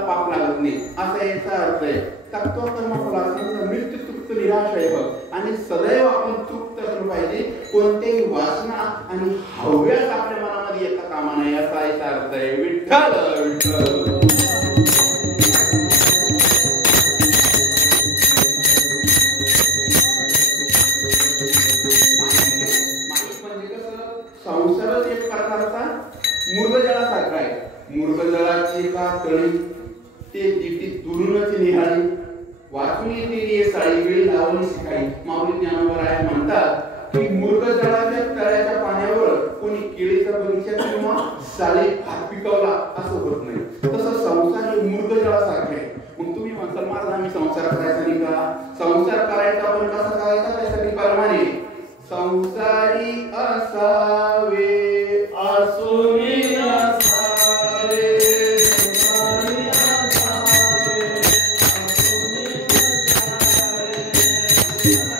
पाप लागत नाही असा याचा अर्थ आहे. तत्वकर्मफल असं मृत्यू तृप्त निराश आहे बघ. आणि सदैव आपण तृप्त असलं पाहिजे. कोणत्याही वासना आणि हव्यास आपल्या मनामध्ये येता कामा नये असा याचा अर्थ आहे. विठ्ठल विठ्ठल. संसारच एक प्रकारचा मृगजळासारखा आहे. मृगजळाची का कळी ते जिथे दुरूनच निघाली वाचून येते साळी वेळी लावणी शिकाई. माऊली ज्ञानोबराय म्हणतात की मृगजळाच्या तळ्याच्या पाण्यावर कोणी केळीचा बगीचा किंवा साळी भात पिकवला असं होत नाही. तसं संसार हे मृगजळासारखे आहे. मग तुम्ही म्हणसाल महाराज आम्ही संसार करायचा नाही का? संसार करायचा पण कसा करायचा त्यासाठी परमाने संसारी असावे असुनी नसावे. संसारी असावे असुनी नसावे.